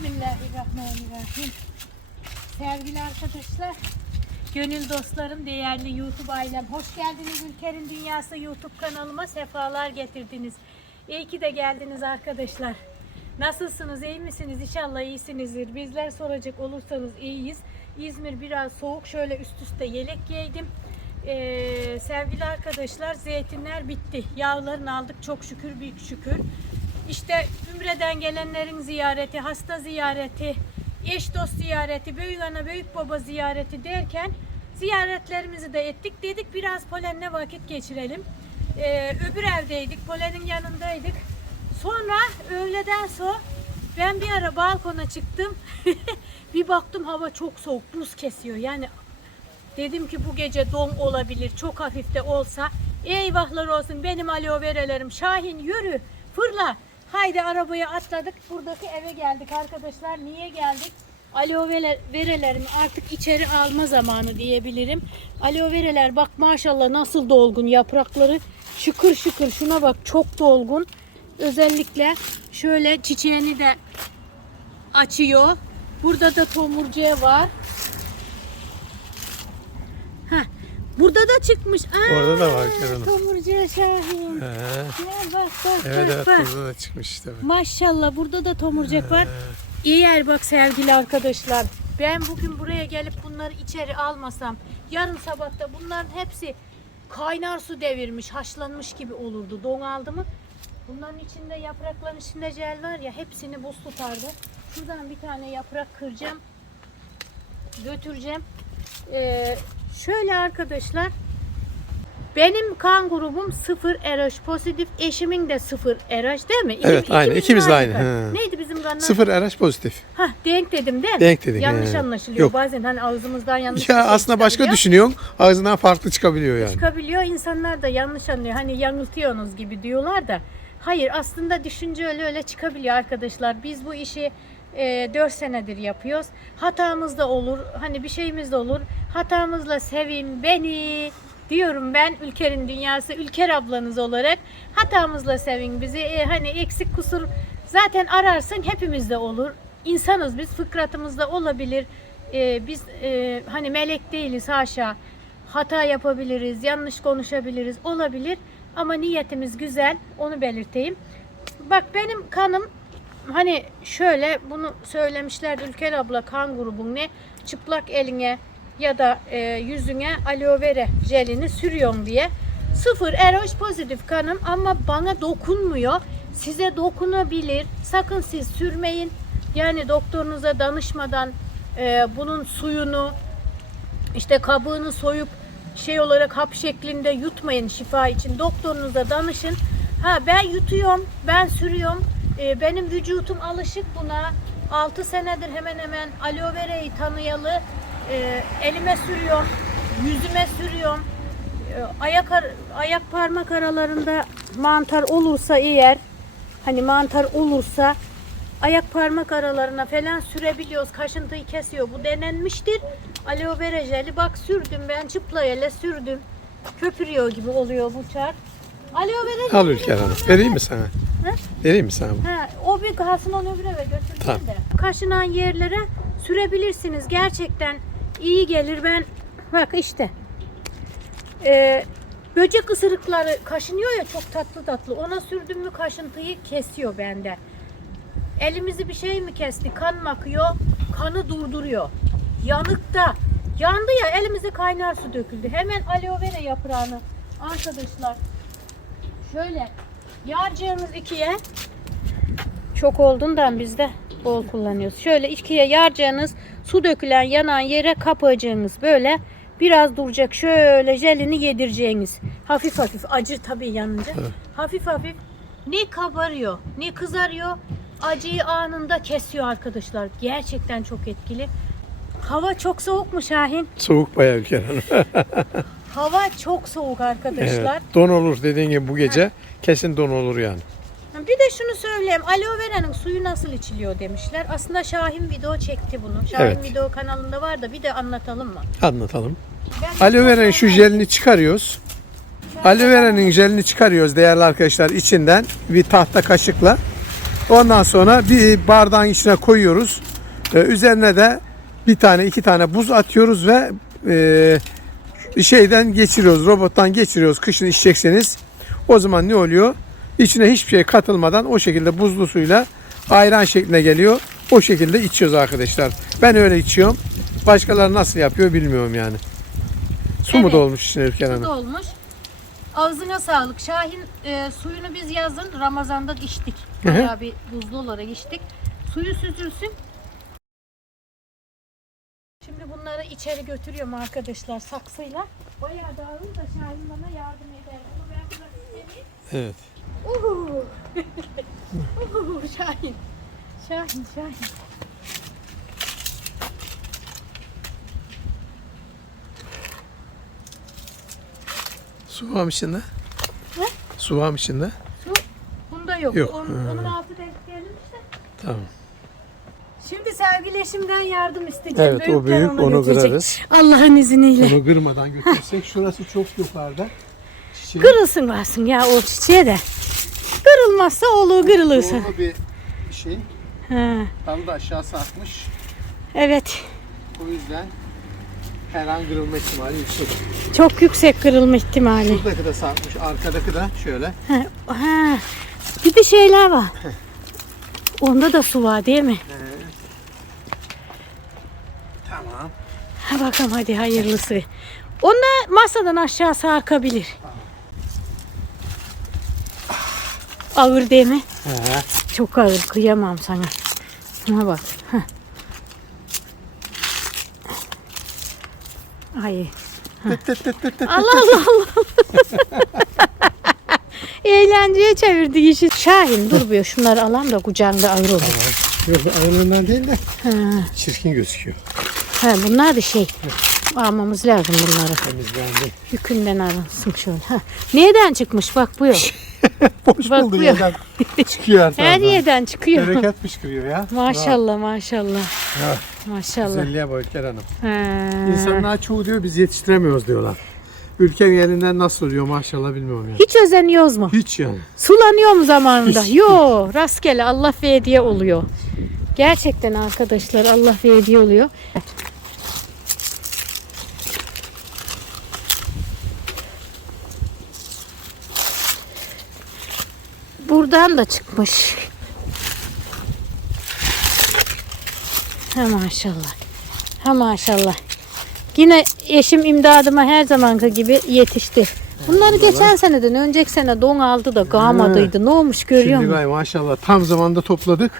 Bismillahirrahmanirrahim. Sevgili arkadaşlar, gönül dostlarım, değerli YouTube ailem. Hoş geldiniz Ülker'in Dünyası YouTube kanalıma. Sefalar getirdiniz. İyi ki de geldiniz arkadaşlar. Nasılsınız, iyi misiniz? İnşallah iyisinizdir. Bizler soracak olursanız iyiyiz. İzmir biraz soğuk. Şöyle üst üste yelek giydim. Ee, sevgili arkadaşlar zeytinler bitti. Yağlarını aldık çok şükür büyük şükür. İşte Ümre'den gelenlerin ziyareti, hasta ziyareti, eş dost ziyareti, büyük ana büyük baba ziyareti derken ziyaretlerimizi de ettik. Dedik biraz polenle vakit geçirelim. Ee, öbür evdeydik, polenin yanındaydık. Sonra öğleden sonra ben bir ara balkona çıktım. bir baktım hava çok soğuk, buz kesiyor. Yani Dedim ki bu gece don olabilir. Çok hafif de olsa. Eyvahlar olsun benim aloe verelerim. Şahin yürü fırla. Haydi arabaya atladık. Buradaki eve geldik arkadaşlar. Niye geldik? Aloe vere- verelerimi artık içeri alma zamanı diyebilirim. Aloe vereler bak maşallah nasıl dolgun yaprakları. Şıkır şıkır şuna bak çok dolgun. Özellikle şöyle çiçeğini de açıyor. Burada da tomurcuğu var. Heh, burada da çıkmış. Aa, Orada da var Kerem. Tomurcuğa Şahin. Gel bak bak evet bak evet bak. burada da çıkmış işte. Maşallah burada da tomurcak var. İyi yer bak sevgili arkadaşlar. Ben bugün buraya gelip bunları içeri almasam yarın sabahta bunların hepsi kaynar su devirmiş, haşlanmış gibi olurdu. Don aldı mı? Bunların içinde yaprakların içinde jel var ya hepsini buz tutardı. Şuradan bir tane yaprak kıracağım. Götüreceğim. Ee, şöyle arkadaşlar benim kan grubum 0 RH pozitif. Eşimin de 0 RH değil mi? Evet, İkimiz aynı. İkimiz de aynı. Hı. Neydi bizim kanlar? Sıfır RH pozitif. Hah, denk dedim değil mi? Denk dedin, Yanlış he. anlaşılıyor. Yok. Bazen hani ağzımızdan yanlış Ya bir şey aslında başka çıkabiliyor. düşünüyorsun, ağzından farklı çıkabiliyor yani. Çıkabiliyor. İnsanlar da yanlış anlıyor. Hani yanıltıyorsunuz gibi diyorlar da. Hayır aslında düşünce öyle öyle çıkabiliyor arkadaşlar. Biz bu işi e, 4 senedir yapıyoruz. Hatamız da olur. Hani bir şeyimiz de olur. Hatamızla sevin beni diyorum ben Ülker'in dünyası Ülker ablanız olarak hatamızla sevin bizi. E, hani eksik kusur zaten ararsın hepimizde olur. İnsanız biz fıkratımızda olabilir. E, biz e, hani melek değiliz haşa. Hata yapabiliriz, yanlış konuşabiliriz, olabilir. Ama niyetimiz güzel, onu belirteyim. Bak benim kanım hani şöyle bunu söylemişlerdi Ülker abla kan grubun ne? Çıplak eline ya da e, yüzüne aloe vera jelini sürüyorum diye. Sıfır RH pozitif kanım ama bana dokunmuyor. Size dokunabilir. Sakın siz sürmeyin. Yani doktorunuza danışmadan e, bunun suyunu işte kabuğunu soyup şey olarak hap şeklinde yutmayın şifa için. Doktorunuza danışın. Ha ben yutuyorum, ben sürüyorum. Ee, benim vücutum alışık buna. 6 senedir hemen hemen aloe vera'yı tanıyalı. Ee, elime sürüyorum, yüzüme sürüyorum. Ee, ayak ar- ayak parmak aralarında mantar olursa eğer hani mantar olursa ayak parmak aralarına falan sürebiliyoruz. Kaşıntıyı kesiyor. Bu denenmiştir. Aloe vera jeli bak sürdüm ben çıplak ele sürdüm. Köpürüyor gibi oluyor bu çar. Aloe vera jeli. Al Ülker Hanım. Vereyim mi sana? Hı? Vereyim mi sana? Ha, o bir kalsın onu öbür eve götüreceğim Tamam. de. Kaşınan yerlere sürebilirsiniz. Gerçekten iyi gelir. Ben bak işte. Ee, böcek ısırıkları kaşınıyor ya çok tatlı tatlı. Ona sürdüm mü kaşıntıyı kesiyor bende. Elimizi bir şey mi kesti? Kan mı akıyor? Kanı durduruyor. Yanıkta. Yandı ya elimize kaynar su döküldü. Hemen aloe vera yaprağını arkadaşlar şöyle yaracağımız ikiye çok olduğundan biz de bol kullanıyoruz. Şöyle ikiye yaracağınız su dökülen yanan yere kapacağınız böyle biraz duracak. Şöyle jelini yedireceğiniz. Hafif hafif acı tabii yanınca. Hafif hafif ne kabarıyor ne kızarıyor. Acıyı anında kesiyor arkadaşlar. Gerçekten çok etkili. Hava çok soğuk mu Şahin? Soğuk bayağı Ülker Hanım. Hava çok soğuk arkadaşlar. Evet. Don olur dediğin gibi bu gece kesin don olur yani. Bir de şunu söyleyeyim. Aloe vera'nın suyu nasıl içiliyor demişler. Aslında Şahin video çekti bunu. Şahin Evet. video kanalında var da bir de anlatalım mı? Anlatalım. Ben Aloe vera'nın şu jelini çıkarıyoruz. Aloe vera'nın jelini çıkarıyoruz değerli arkadaşlar içinden bir tahta kaşıkla. Ondan sonra bir bardağın içine koyuyoruz. Ee, üzerine de bir tane iki tane buz atıyoruz ve e, şeyden geçiriyoruz. Robottan geçiriyoruz. Kışın içecekseniz. O zaman ne oluyor? İçine hiçbir şey katılmadan o şekilde buzlu suyla ayran şekline geliyor. O şekilde içiyoruz arkadaşlar. Ben öyle içiyorum. Başkaları nasıl yapıyor bilmiyorum yani. Su mu Evet. dolmuş içine Ülker Su Hanım? da olmuş. Ağzına sağlık. Şahin e, suyunu biz yazın Ramazan'da içtik. Bayağı bir buzlu olarak içtik. Suyu süzülsün. Şimdi bunları içeri götürüyorum arkadaşlar saksıyla. Bayağı dağılır da Şahin bana yardım eder. Onu ben biraz istemeyeyim. Evet. Uhu. Uhu, Şahin. Şahin, Şahin. Su var mı içinde? Ne? Su var mı içinde? Su bunda yok. Yok, Onun, onun altı denk gelmiş de. Tamam. Şimdi sevgili eşimden yardım isteyeceğim. Evet o büyük onu götürecek. kırarız. Allah'ın izniyle. Onu kırmadan götürsek şurası çok yukarıda. Çiçeğin Kırılsın varsın ya o çiçeğe de. Kırılmazsa olur kırılırsa. doğru bir şey. Ha, Tam da aşağı sarkmış. evet. O yüzden her an kırılma ihtimali yüksek. Çok yüksek kırılma ihtimali. Şuradaki de sarkmış. Arkadaki de şöyle. Ha, ha. Bir de şeyler var. Onda da su var değil mi? Tamam. Ha bakalım hadi hayırlısı. Onlar masadan aşağı sarkabilir. Ağır değil mi? He. Çok ağır kıyamam sana. Şuna bak. Heh. Ay. Allah Allah Allah. Eğlenceye çevirdi işi. Şahin dur bir şunları alam da kucağında ağır olur. Yok ağırlığından değil de Ha, çirkin gözüküyor. Ha, bunlar da şey. Almamız lazım bunları. Temizlendi. Yükünden arınsın şöyle. Ha. Nereden çıkmış bak bu yok. Boş Bak buldu bu yerden. Çıkıyor her Her taraftan. yerden çıkıyor. Bereket fışkırıyor ya. Maşallah maşallah. Ha, Maşallah. Güzelliğe bak Ülker Hanım. Ha. İnsanlar çoğu diyor biz yetiştiremiyoruz diyorlar. Ülkenin elinden nasıl oluyor maşallah bilmiyorum yani. Hiç özeniyoruz mu? Hiç yani. Sulanıyor mu zamanında? Hiç. Yo, rastgele Allah ve hediye oluyor. Gerçekten arkadaşlar Allah ve hediye oluyor. Buradan da çıkmış. Ha maşallah. Ha maşallah. Yine eşim imdadıma her zamanki gibi yetişti. Bunları geçen seneden önceki sene don aldı da kalmadıydı. Ne olmuş görüyor Şimdi musun? gay maşallah tam zamanda topladık.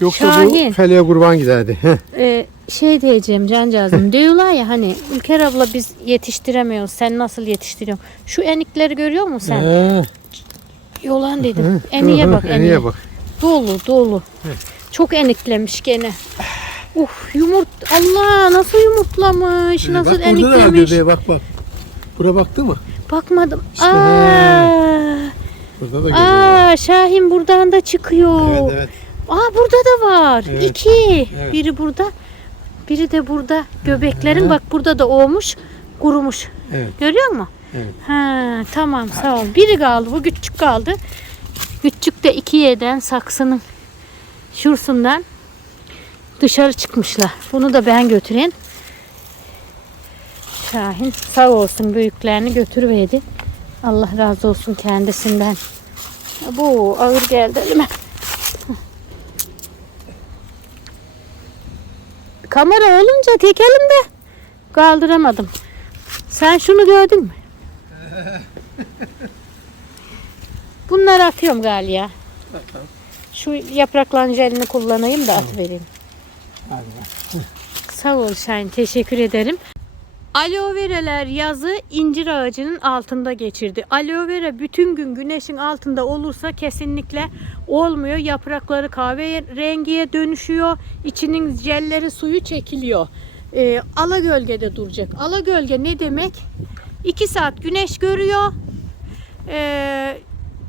Yoksa Şahin. bu feleğe kurban giderdi. Heh. Ee, şey diyeceğim cancağızım diyorlar ya hani Ülker abla biz yetiştiremiyoruz sen nasıl yetiştiriyorsun? Şu enikleri görüyor musun sen? Ha, Yolan dedim. Eniye bak eniye. Bak. Dolu dolu. Çok eniklemiş gene. Uf yumurt Allah nasıl yumurtlamış Ee, nasıl bak eniklemiş. göbeğe bak bak. Bura baktı mı? Bakmadım. İşte, Aa, Burada da göbeği. aa Şahin buradan da çıkıyor. Evet evet. Aa burada da var. Evet. İki. Evet. Biri burada. Biri de burada. Göbeklerin Hı. bak burada da olmuş. Kurumuş. Evet. Görüyor musun? Evet. Ha, tamam sağ ol. Biri kaldı. Bu küçük kaldı. Küçük de iki yerden saksının şursundan dışarı çıkmışlar. Bunu da ben götüreyim. Şahin sağ olsun büyüklerini götürüverdi. Allah razı olsun kendisinden. Bu ağır geldi elime. Kamera olunca tek elimde kaldıramadım. Sen şunu gördün mü? Bunları atıyorum galiba. Şu yaprakların jelini kullanayım da atıvereyim. Hadi bak. Sağ ol Şahin. Teşekkür ederim. Aloe veralar yazı incir ağacının altında geçirdi. Aloe vera bütün gün güneşin altında olursa kesinlikle olmuyor. Yaprakları kahve rengiye dönüşüyor. İçinin jelleri suyu çekiliyor. Ee, ala gölgede duracak. Ala gölge ne demek? 2 saat güneş görüyor. Ee,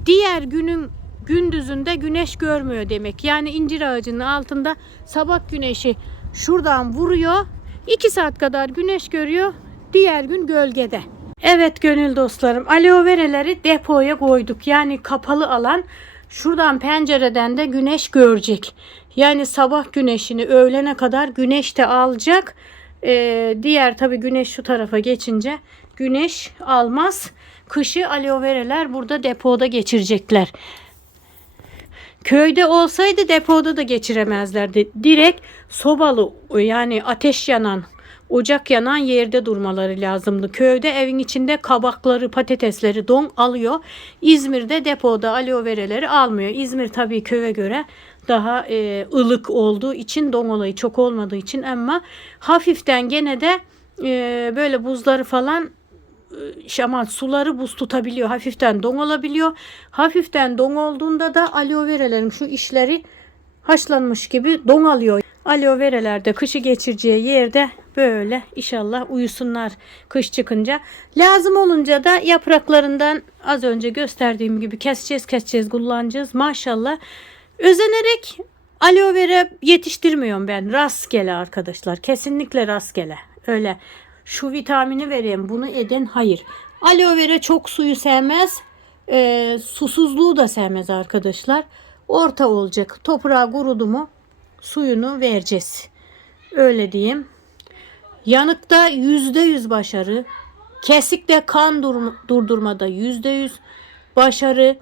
diğer günün gündüzünde güneş görmüyor demek. Yani incir ağacının altında sabah güneşi şuradan vuruyor. 2 saat kadar güneş görüyor. Diğer gün gölgede. Evet gönül dostlarım aloe veraları depoya koyduk. Yani kapalı alan Şuradan pencereden de güneş görecek. Yani sabah güneşini öğlene kadar güneş de alacak. Ee, diğer tabi güneş şu tarafa geçince güneş almaz. Kışı aloe veralar burada depoda geçirecekler. Köyde olsaydı depoda da geçiremezlerdi. Direkt sobalı yani ateş yanan, ocak yanan yerde durmaları lazımdı. Köyde evin içinde kabakları, patatesleri don alıyor. İzmir'de depoda aloe veraları almıyor. İzmir tabii köye göre daha e, ılık olduğu için don olayı çok olmadığı için ama hafiften gene de e, böyle buzları falan şaman suları buz tutabiliyor. Hafiften don olabiliyor. Hafiften don olduğunda da aloe verelerin şu işleri haşlanmış gibi don alıyor. Aloe veralar da kışı geçireceği yerde böyle inşallah uyusunlar kış çıkınca. Lazım olunca da yapraklarından az önce gösterdiğim gibi keseceğiz keseceğiz kullanacağız. Maşallah özenerek aloe vera yetiştirmiyorum ben. Rastgele arkadaşlar. Kesinlikle rastgele. Öyle şu vitamini vereyim bunu eden hayır. Aloe vera çok suyu sevmez. e, susuzluğu da sevmez arkadaşlar. Orta olacak. Toprağa kurudu mu suyunu vereceğiz. Öyle diyeyim. Yanıkta yüzde yüz başarı. Kesikte kan dur- durdurmada yüzde yüz başarı.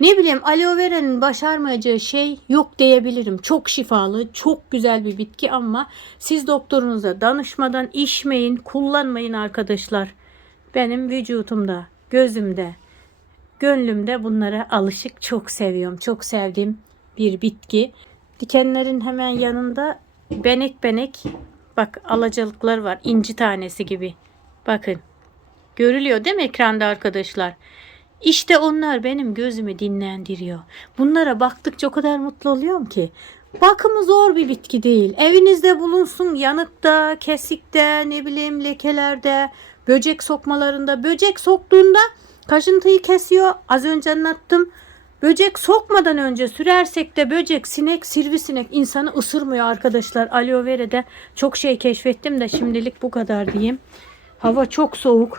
Ne bileyim aloe vera'nın başarmayacağı şey yok diyebilirim. Çok şifalı, çok güzel bir bitki ama siz doktorunuza danışmadan içmeyin, kullanmayın arkadaşlar. Benim vücudumda, gözümde, gönlümde bunlara alışık çok seviyorum. Çok sevdiğim bir bitki. Dikenlerin hemen yanında benek benek bak alacalıklar var. inci tanesi gibi. Bakın. Görülüyor değil mi ekranda arkadaşlar? İşte onlar benim gözümü dinlendiriyor. Bunlara baktıkça o kadar mutlu oluyorum ki. Bakımı zor bir bitki değil. Evinizde bulunsun yanıkta, kesikte, ne bileyim lekelerde, böcek sokmalarında. Böcek soktuğunda kaşıntıyı kesiyor. Az önce anlattım. Böcek sokmadan önce sürersek de böcek, sinek, sivrisinek insanı ısırmıyor arkadaşlar. Aloe vera'da çok şey keşfettim de şimdilik bu kadar diyeyim. Hava çok soğuk.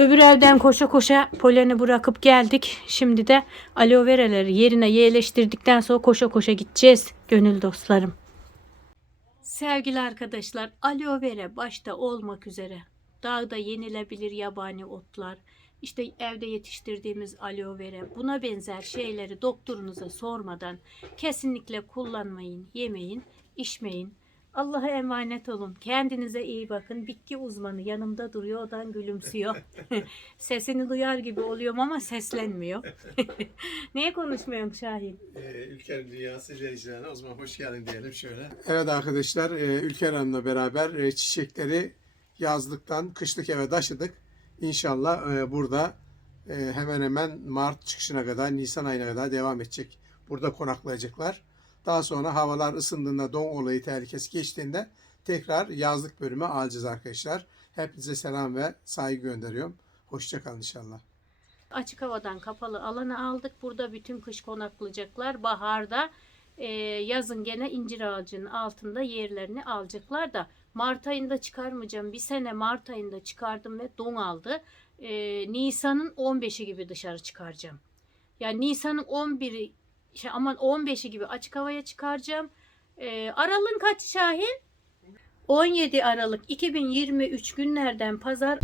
Öbür evden koşa koşa poleni bırakıp geldik. Şimdi de aloe veraları yerine yerleştirdikten sonra koşa koşa gideceğiz gönül dostlarım. Sevgili arkadaşlar aloe vera başta olmak üzere dağda yenilebilir yabani otlar, işte evde yetiştirdiğimiz aloe vera buna benzer şeyleri doktorunuza sormadan kesinlikle kullanmayın, yemeyin, içmeyin. Allah'a emanet olun. Kendinize iyi bakın. Bitki uzmanı yanımda duruyor. Odan gülümsüyor. Sesini duyar gibi oluyorum ama seslenmiyor. Niye konuşmuyorum Şahin? Ee, Ülker Dünyası izleyicilerine o zaman hoş geldin diyelim şöyle. Evet arkadaşlar e, Ülker Hanım'la beraber e, çiçekleri yazlıktan kışlık eve taşıdık. İnşallah e, burada hemen hemen Mart çıkışına kadar Nisan ayına kadar devam edecek. Burada konaklayacaklar. Daha sonra havalar ısındığında don olayı tehlikesi geçtiğinde tekrar yazlık bölüme alacağız arkadaşlar. Hepinize selam ve saygı gönderiyorum. Hoşçakalın inşallah. Açık havadan kapalı alanı aldık. Burada bütün kış konaklayacaklar. Baharda e, yazın gene incir ağacının altında yerlerini alacaklar da Mart ayında çıkarmayacağım. Bir sene Mart ayında çıkardım ve don aldı. E, Nisan'ın 15'i gibi dışarı çıkaracağım. Yani Nisan'ın 11'i şey, aman 15'i gibi açık havaya çıkaracağım. E, Aralığın kaç Şahin? 17 Aralık 2023 günlerden pazar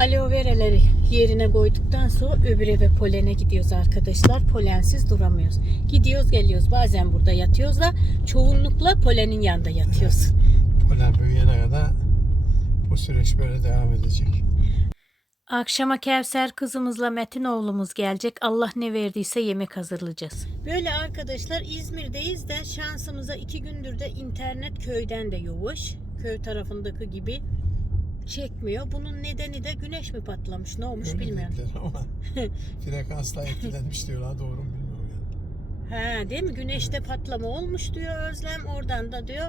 aloe veraları yerine koyduktan sonra öbür eve polene gidiyoruz arkadaşlar. Polensiz duramıyoruz. Gidiyoruz geliyoruz. Bazen burada yatıyoruz da çoğunlukla polenin yanında yatıyoruz. Polen büyüyene kadar bu süreç böyle devam edecek. Akşama Kevser kızımızla Metin oğlumuz gelecek. Allah ne verdiyse yemek hazırlayacağız. Böyle arkadaşlar İzmir'deyiz de şansımıza iki gündür de internet köyden de yoğuş. Köy tarafındaki gibi çekmiyor. Bunun nedeni de güneş mi patlamış ne olmuş Öyle bilmiyorum. ama frekansla etkilenmiş diyorlar doğru mu bilmiyorum yani. Ha değil mi? Güneşte patlama olmuş diyor Özlem. Oradan da diyor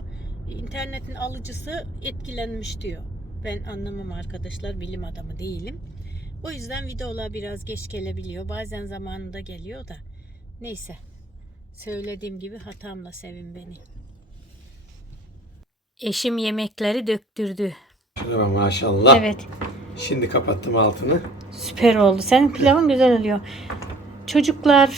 internetin alıcısı etkilenmiş diyor. Ben anlamam arkadaşlar. Bilim adamı değilim. O yüzden videolar biraz geç gelebiliyor. Bazen zamanında geliyor da. Neyse. Söylediğim gibi hatamla sevin beni. Eşim yemekleri döktürdü. Şuna bak maşallah. Evet. Şimdi kapattım altını. Süper oldu. Senin pilavın güzel oluyor. Çocuklar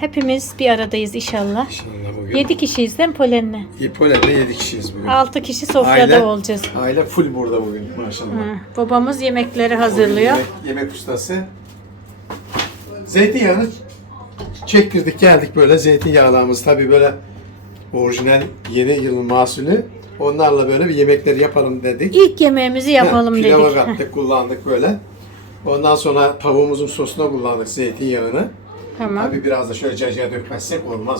hepimiz bir aradayız inşallah. İnşallah bugün. 7 kişiyiz değil mi Polen'le? Polen'de 7 kişiyiz bugün. 6 kişi sofrada Aile- olacağız. Aile full burada bugün maşallah. Hı, Babamız yemekleri Bugün hazırlıyor. Yemek, yemek ustası. Zeytinyağını çektirdik geldik böyle zeytinyağlarımız tabi böyle orijinal yeni yılın mahsulü. Onlarla böyle bir yemekleri yapalım dedik. İlk yemeğimizi yapalım Heh, Pilava dedik. kattık kullandık böyle. Ondan sonra tavuğumuzun sosuna kullandık zeytinyağını. Tamam. Tabi biraz da şöyle cacığa dökmezsek olmaz.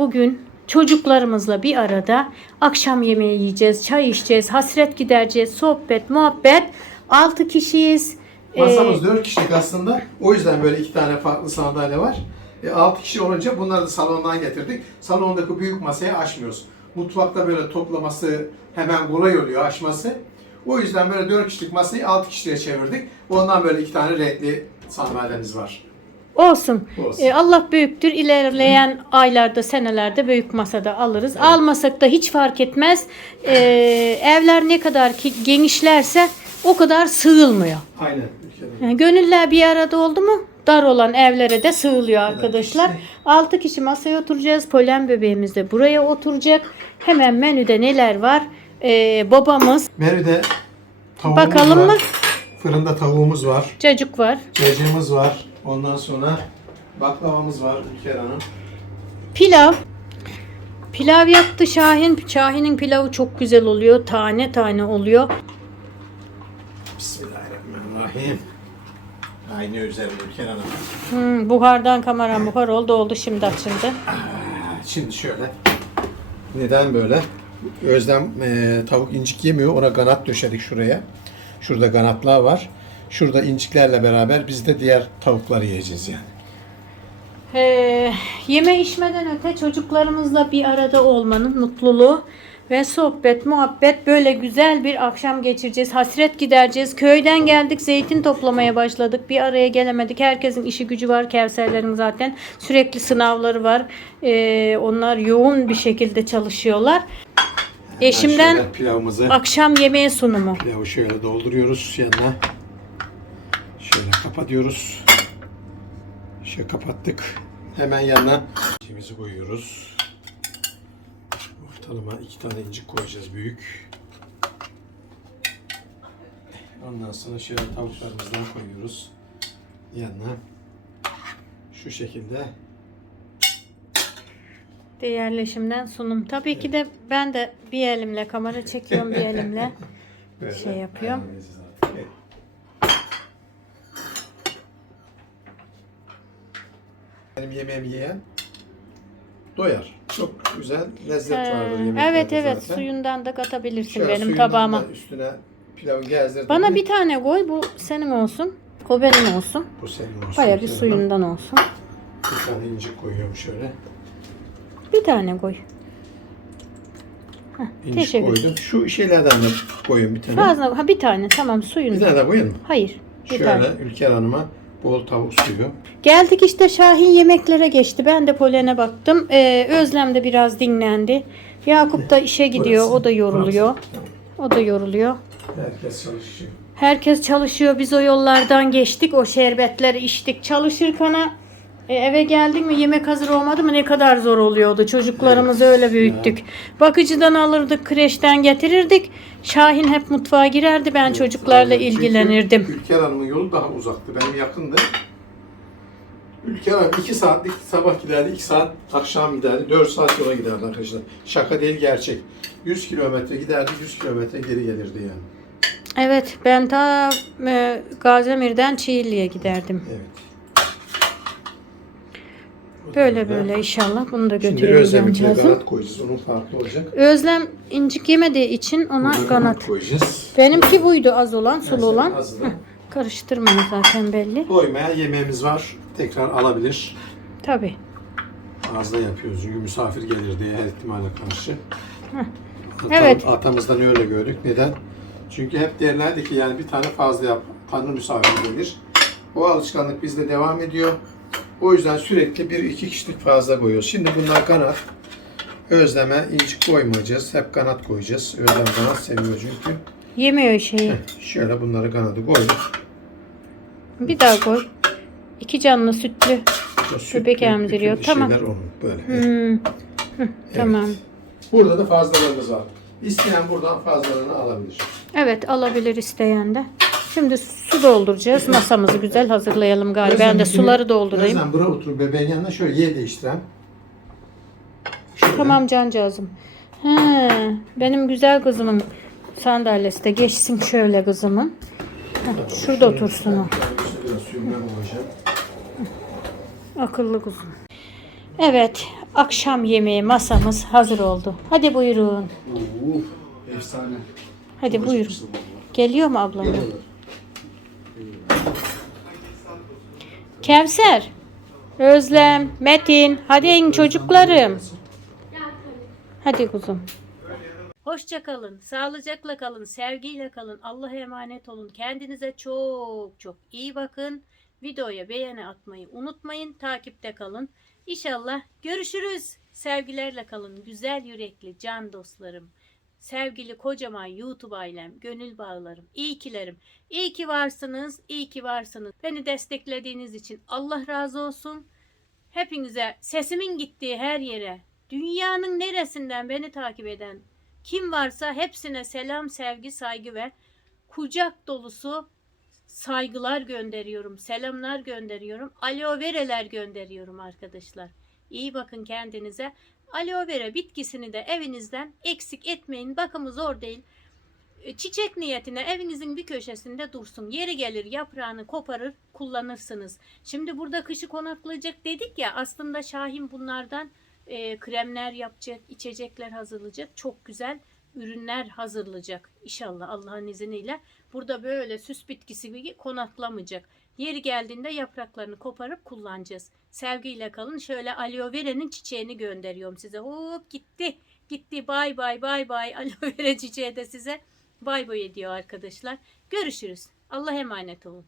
Bugün çocuklarımızla bir arada akşam yemeği yiyeceğiz, çay içeceğiz, hasret gidereceğiz, sohbet, muhabbet. 6 kişiyiz. Ee, Masamız 4 kişilik aslında. O yüzden böyle iki tane farklı sandalye var. E, 6 kişi olunca bunları da salondan getirdik. Salondaki büyük masaya açmıyoruz. Mutfakta böyle toplaması hemen kolay oluyor açması. O yüzden böyle 4 kişilik masayı 6 kişiye çevirdik. Ondan böyle iki tane renkli sandalyemiz var. Olsun. Olsun. Ee, Allah büyüktür. İlerleyen aylarda, senelerde büyük masada alırız. Almasak da hiç fark etmez. Ee, evler ne kadar ki genişlerse o kadar sığılmıyor. Aynen. Yani gönüller bir arada oldu mu dar olan evlere de sığılıyor arkadaşlar. 6 kişi masaya oturacağız. Polen bebeğimiz de buraya oturacak. Hemen menüde neler var? Ee, babamız Menüde tavuğumuz Bakalım var. mı? Fırında tavuğumuz var. cacık var. Cacığımız var. Ondan sonra baklavamız var Ülker Hanım. Pilav. Pilav yaptı Şahin. Şahin'in pilavı çok güzel oluyor. Tane tane oluyor. Bismillahirrahmanirrahim. Aynı üzerinde Ülker Hanım. Hmm, buhardan kameram buhar oldu oldu şimdi açıldı. Şimdi şöyle. Neden böyle? Özlem e, tavuk incik yemiyor. Ona kanat döşedik şuraya. Şurada kanatlar var. Şurada inciklerle beraber biz de diğer tavukları yiyeceğiz yani. Ee, yeme içmeden öte çocuklarımızla bir arada olmanın mutluluğu ve sohbet, muhabbet böyle güzel bir akşam geçireceğiz. Hasret gidereceğiz. Köyden geldik, zeytin toplamaya başladık. Bir araya gelemedik. Herkesin işi gücü var. Kevserlerin zaten sürekli sınavları var. Ee, onlar yoğun bir şekilde çalışıyorlar. Eşimden akşam yemeği sunumu. pilavı şöyle dolduruyoruz yanına. Kapatıyoruz. Şöyle kapattık. Hemen yanına incimizi koyuyoruz. Ortalama iki tane incik koyacağız büyük. Ondan sonra şöyle tavuklarımızdan koyuyoruz. Yanına. Şu şekilde. De yerleşimden sunum. Tabii ki de ben de bir elimle kamera çekiyorum, bir elimle Şey yapıyorum. devam edeceğiz artık. Evet. Benim yemeğimi yiyen doyar. Çok güzel lezzet Ee, vardır yemeklerde evet evet zaten. suyundan da katabilirsin Şöyle benim tabağıma. Üstüne pilavı gezdirdim. Bana bir tane koy bu senin olsun. O benim olsun. Bu senin olsun. Baya bir suyundan olsun. Bir tane incik koyuyorum şöyle. Bir tane koy. Heh, İncik teşekkür koydum. Şu şeylerden de koyun bir tane. Fazla ha bir tane tamam Bir suyundan. tane de koyun mu? Hayır. Bir tane. Şöyle Ülker Hanım'a bol tavuk suyu. Geldik işte Şahin yemeklere geçti. Ben de Polen'e baktım. Ee, Özlem de biraz dinlendi. Yakup da işe gidiyor. Burası. O da yoruluyor. Burası. O da yoruluyor. Herkes çalışıyor. Herkes çalışıyor. Biz o yollardan geçtik. O şerbetleri içtik. Çalışırken e, eve geldik mi yemek hazır olmadı mı ne kadar zor oluyordu. Çocuklarımızı Evet, öyle büyüttük. Bakıcıdan alırdık, kreşten getirirdik. Şahin hep mutfağa girerdi. Ben çocuklarla Aynen. Çünkü ilgilenirdim. Ülker Hanım'ın yolu daha uzaktı. Benim yakındı. Ülker Hanım 2 saatlik sabah giderdi, 2 saat akşam giderdi. 4 saat yola giderdi arkadaşlar. Şaka değil gerçek. 100 kilometre giderdi, 100 kilometre geri gelirdi yani. Evet ben ta e, Gazemir'den Çiğli'ye giderdim. Evet. Böyle böyle inşallah bunu da Şimdi götürüyoruz cancağızım. kanat koyacağız. Onun farklı olacak. Özlem incik yemediği için ona Ona kanat. koyacağız. Benimki buydu az olan, sulu olan. azdı. Heh, Karıştırmayın zaten belli. Doymaya yemeğimiz var. Tekrar alabilir. Tabii. Fazla yapıyoruz çünkü misafir gelir diye her ihtimale karşı. Ata- Evet. Atamızdan öyle gördük. Neden? Çünkü hep derlerdi ki yani bir tane fazla yap. Tanrı misafir gelir. O alışkanlık bizde devam ediyor. O yüzden sürekli bir iki kişilik fazla koyuyoruz. Şimdi bunlar kanat. Özleme incik koymayacağız. Hep kanat koyacağız. Özlem kanat seviyor çünkü. Yemiyor şeyi. Şöyle bunları kanadı koyduk. Bir daha koy. İki canlı sütlü. Bebek emziriyor. Tamam. onun böyle. Hmm. Hı, Tamam. Burada da fazlalarımız var. İsteyen buradan fazlalarını alabilir. Evet alabilir isteyen de. Şimdi su dolduracağız. Masamızı güzel hazırlayalım galiba. Ben de suları doldurayım. Özlem buraya otur bebeğin yanına şöyle yer değiştirelim. Şöyle. Tamam cancağızım. He, benim güzel kızımın sandalyesi de geçsin şöyle kızımın. Heh, şurada otursun o. Biraz olacak. Akıllı kuzum. Evet, akşam yemeği masamız hazır oldu. Hadi buyurun. Uf, efsane. Hadi buyurun. Geliyor mu ablam? Kevser, Özlem, Metin, hadi in çocuklarım. Hadi kuzum. Hoşça kalın, sağlıcakla kalın, sevgiyle kalın, Allah'a emanet olun. Kendinize çok çok iyi bakın. Videoya beğeni atmayı unutmayın, takipte kalın. İnşallah görüşürüz. Sevgilerle kalın, güzel yürekli can dostlarım. Sevgili kocaman YouTube ailem, gönül bağlarım, iyi kilerim. İyi ki varsınız, iyi ki varsınız. Beni desteklediğiniz için Allah razı olsun. Hepinize sesimin gittiği her yere, dünyanın neresinden beni takip eden kim varsa hepsine selam, sevgi, saygı ve kucak dolusu saygılar gönderiyorum, selamlar gönderiyorum, aloe vereler gönderiyorum arkadaşlar. İyi bakın kendinize. Aloe vera bitkisini de evinizden eksik etmeyin. Bakımı zor değil. E, Çiçek niyetine evinizin bir köşesinde dursun. Yeri gelir yaprağını koparır kullanırsınız. Şimdi burada kışı konaklayacak dedik ya aslında Şahin bunlardan e, kremler yapacak, içecekler hazırlayacak. Çok güzel ürünler hazırlayacak inşallah Allah'ın izniyle. Burada böyle süs bitkisi gibi konaklamayacak. Yeri geldiğinde yapraklarını koparıp kullanacağız. Sevgiyle kalın. Şöyle aloe vera'nın çiçeğini gönderiyorum size. Hop gitti. Gitti. Bay bay bay bay. Aloe vera çiçeği de size bay bay ediyor arkadaşlar. Görüşürüz. Allah emanet olun.